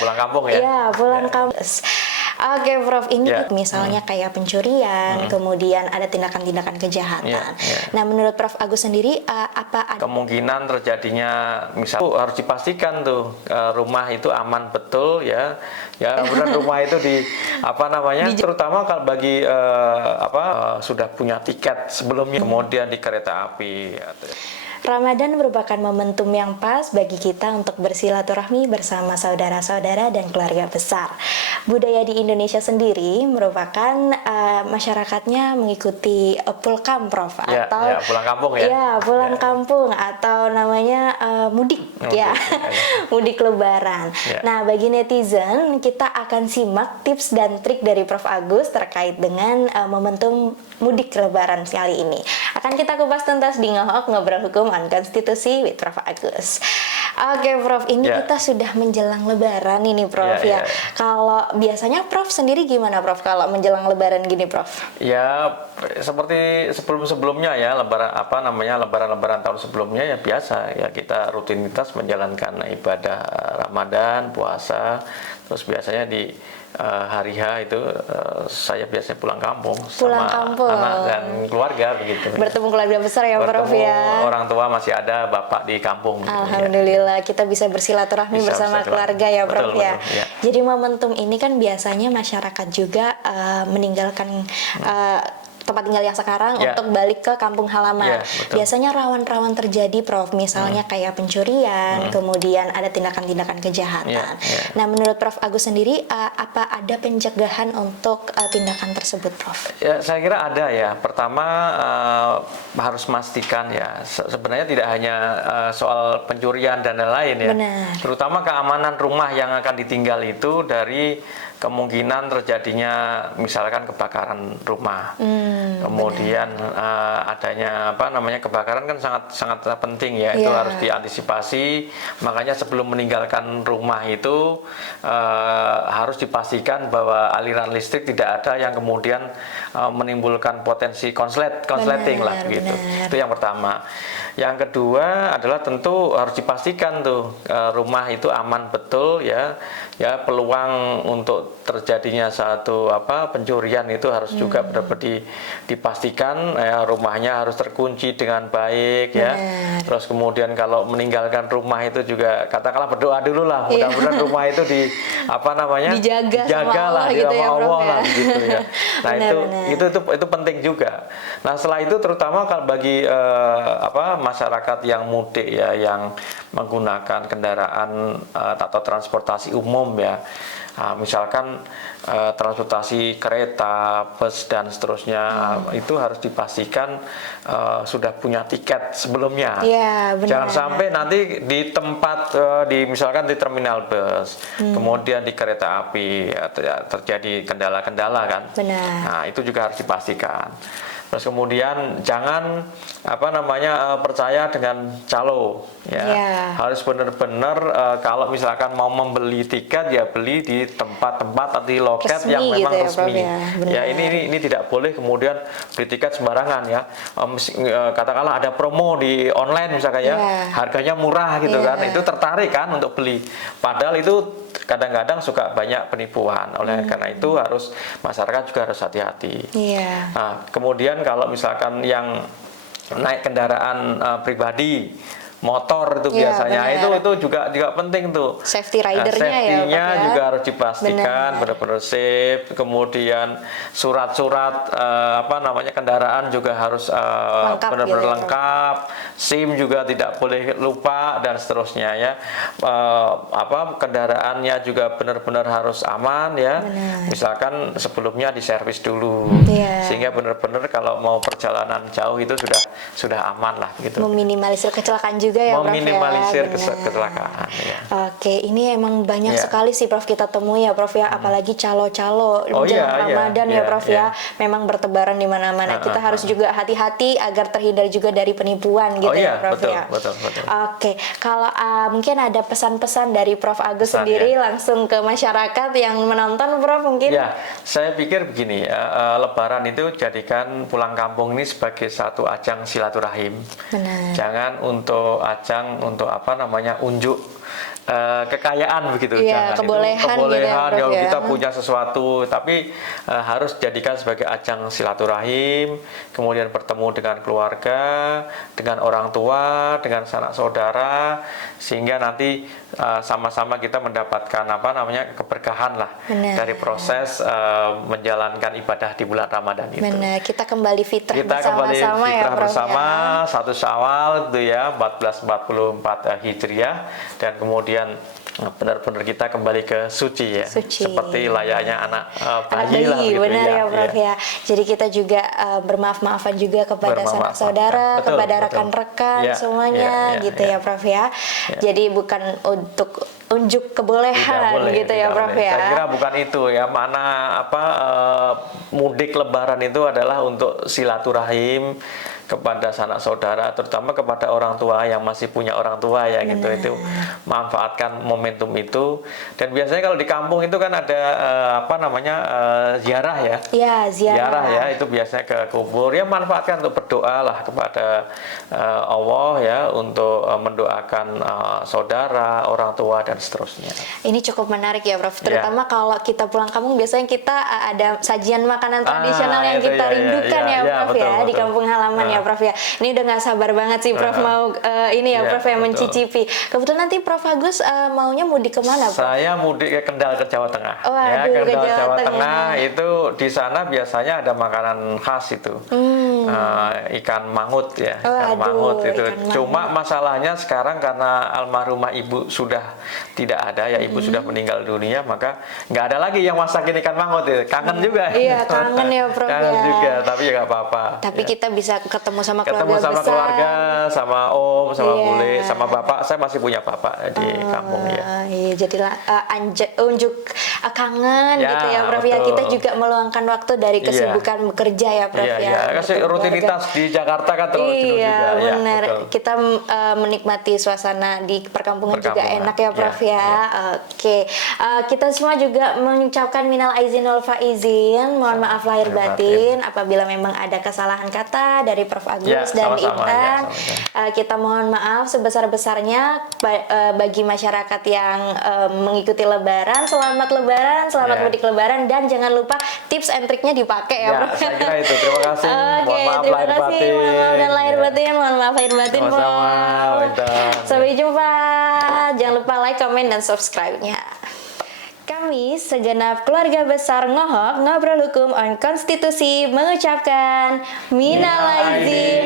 pulang kampung ya. Iya, pulang kampung. Oke, Prof, ini misalnya kayak pencurian, kemudian ada tindakan-tindakan kejahatan. Nah, menurut Prof Agus sendiri, apa ada kemungkinan terjadinya, misal harus dipastikan tuh rumah itu aman betul ya, benar rumah itu di apa namanya, terutama kalau bagi sudah punya tiket sebelumnya, kemudian di kereta api. Ramadan merupakan momentum yang pas bagi kita untuk bersilaturahmi bersama saudara-saudara dan keluarga besar. Budaya di Indonesia sendiri merupakan masyarakatnya mengikuti pulkam, Prof, atau pulang kampung ya. Ya, pulang kampung atau namanya mudik ya. Mudik lebaran. Nah, bagi netizen, kita akan simak tips dan trik dari Prof Agus terkait dengan momentum mudik lebaran kali ini. Akan kita kupas tuntas di Ngohok Ngobrol Hukum on Konstitusi with Prof Agus. Oke, Prof, ini kita sudah menjelang lebaran ini, Prof, ya. Kalau biasanya Prof sendiri gimana, Prof, kalau menjelang lebaran gini, Prof? Ya, seperti sebelum-sebelumnya ya, lebaran tahun sebelumnya ya biasa ya, kita rutinitas menjalankan ibadah Ramadan, puasa. Terus biasanya di hari H itu saya biasanya pulang kampung sama anak dan keluarga begitu. Bertemu keluarga besar ya, Prof, ya. Orang tua masih ada, bapak di kampung. Alhamdulillah, kita bisa bersilaturahmi bersama keluarga ya, Prof, ya. Jadi momentum ini kan biasanya masyarakat juga meninggalkan tempat tinggal yang sekarang untuk balik ke kampung halaman. Biasanya rawan-rawan terjadi, Prof, misalnya kayak pencurian, kemudian ada tindakan-tindakan kejahatan. Nah, menurut Prof Agus sendiri, apa ada pencegahan untuk tindakan tersebut, Prof? Ya, saya kira ada ya. Pertama, harus memastikan ya, sebenarnya tidak hanya soal pencurian dan lain-lain ya. Terutama keamanan rumah yang akan ditinggal itu dari kemungkinan terjadinya misalkan kebakaran rumah, kemudian adanya kebakaran kan sangat penting ya, itu harus diantisipasi. Makanya sebelum meninggalkan rumah itu harus dipastikan bahwa aliran listrik tidak ada yang kemudian menimbulkan potensi konsleting lah gitu. Itu yang pertama. Yang kedua adalah tentu harus dipastikan tuh rumah itu aman betul ya, peluang untuk terjadinya satu pencurian itu harus juga benar-benar dipastikan ya, rumahnya harus terkunci dengan baik ya. Terus kemudian kalau meninggalkan rumah itu juga katakanlah berdoa dulu lah, mudah-mudahan rumah itu dijaga lah gitu sama ya, Allah lah ya. gitu ya. Nah, itu penting juga. Nah, setelah itu terutama kalau bagi masyarakat yang mudik ya, yang menggunakan kendaraan atau transportasi umum ya, misalkan transportasi kereta, bus dan seterusnya, itu harus dipastikan sudah punya tiket sebelumnya. Jangan sampai nanti di tempat misalkan di terminal bus, kemudian di kereta api terjadi kendala-kendala kan. Nah, itu juga harus dipastikan. Terus kemudian jangan percaya dengan calo ya. Harus benar-benar kalau misalkan mau membeli tiket ya beli di tempat-tempat atau di loket resmi yang memang gitu resmi. Ya, ini tidak boleh kemudian beli tiket sembarangan ya. Katakanlah ada promo di online misalkan ya, harganya murah gitu kan. Itu tertarik kan untuk beli. Padahal itu kadang-kadang suka banyak penipuan. Oleh karena itu masyarakat juga harus hati-hati. Nah, kemudian kalau misalkan yang naik kendaraan pribadi, motor itu biasanya itu juga penting tuh. Safety ridernya safety-nya juga harus dipastikan benar-benar safe. Kemudian surat-surat kendaraan juga harus benar-benar lengkap. SIM juga tidak boleh lupa dan seterusnya ya. Kendaraannya juga benar-benar harus aman ya. Misalkan sebelumnya diservis dulu. Sehingga benar-benar kalau mau perjalanan jauh itu sudah aman lah gitu. Meminimalisir kecelakaan juga ya, Prof, meminimalisir kecelakaan ya. Oke, ini emang banyak sekali sih, Prof, kita temui ya, Prof, ya, apalagi calo-calo menjelang Ramadan ya, Prof, ya, memang bertebaran di mana-mana. Kita harus juga hati-hati agar terhindar juga dari penipuan gitu ya, Prof, ya. Betul. Oke, kalau mungkin ada pesan-pesan dari Prof Agus sendiri langsung ke masyarakat yang menonton, Prof, mungkin? Ya, saya pikir begini ya, Lebaran itu jadikan pulang kampung ini sebagai satu ajang silaturahim. Jangan untuk ajang untuk unjuk kekayaan begitu. Iya, jangan kebolehan itu gitu ya, kebolehan Prof, kalau ya. kita punya sesuatu, tapi harus jadikan sebagai ajang silaturahim, kemudian bertemu dengan keluarga, dengan orang tua, dengan sanak saudara, sehingga nanti sama-sama kita mendapatkan keberkahan lah. Benar. Dari proses menjalankan ibadah di bulan Ramadan itu. Benar, kita kembali fitrah Kita kembali bersama-sama ya, fitrah Prof, bersama ya. 1 Syawal itu ya 1444 Hijriah, dan kemudian benar-benar kita kembali ke suci ya, seperti layaknya anak bayi lah gitu. Benar ya, Prof, ya. Jadi kita juga bermaaf-maafan juga kepada sanak saudara, kepada rekan-rekan semuanya gitu ya, Prof, ya. Jadi bukan untuk unjuk kebolehan gitu ya, Prof, ya. Saya kira bukan itu ya, mana mudik Lebaran itu adalah untuk silaturahim kepada sanak saudara, terutama kepada orang tua yang masih punya orang tua ya. Gitu. Itu manfaatkan momentum itu. Dan biasanya kalau di kampung itu kan ada ziarah ya. Iya, ziarah ya, itu biasanya ke kubur ya, manfaatkan untuk berdoa lah kepada Allah ya, untuk mendoakan saudara, orang tua dan seterusnya. Ini cukup menarik ya, Prof. Terutama kalau kita pulang kampung, biasanya kita ada sajian makanan tradisional yang kita rindukan ya, Prof, betul, ya, betul. di kampung halaman ya, Prof, ya. Ini udah nggak sabar banget sih, Prof, mau ini ya, Prof, ya, mencicipi. Kebetulan nanti Prof Agus maunya mudik kemana, Prof? Saya mudik ke Kendal, ke Jawa Tengah. Waduh, ya, Kendal, ke Jawa Tengah itu di sana biasanya ada makanan khas itu. Ikan mangut ya, ikan mangut itu. Cuma masalahnya sekarang karena almarhumah ibu sudah tidak ada ya, ibu sudah meninggal dunia, maka nggak ada lagi yang masakin ikan mangut ya. Kangen juga. Iya, kangen ya, Prof, kangen ya. juga, tapi ya nggak apa-apa. Tapi kita bisa ketemu sama ketemu keluarga sama besar. keluarga, sama om, sama bule, sama bapak. Saya masih punya bapak di kampung ya. Iya, jadilah unjuk kangen gitu ya, Prof, ya. Kita juga meluangkan waktu dari kesibukan bekerja ya, Prof, ya. Iya, kasih rutinitas di Jakarta kan terlalu jenuh juga. Iya, benar. Ya, kita menikmati suasana di perkampungan juga enak ya, Prof, ya. Oke. Kita semua juga mengucapkan minal aizin wal faizin, mohon maaf lahir batin apabila memang ada kesalahan kata dari Prof Agus dan Intan. Kita mohon maaf sebesar-besarnya bagi masyarakat yang mengikuti Lebaran. Selamat Lebaran, selamat mudik Lebaran, dan jangan lupa tips and triknya dipakai ya, Prof. Saya kira itu. Terima kasih. Oke, terima kasih. Mohon maaf dan lahir batin, mohon maaf lahir batin, Prof. Sampai jumpa. Jangan lupa like, comment, dan subscribe-nya. Kami segenap keluarga besar Ngohok Ngobrol Hukum on Konstitusi mengucapkan minal aizin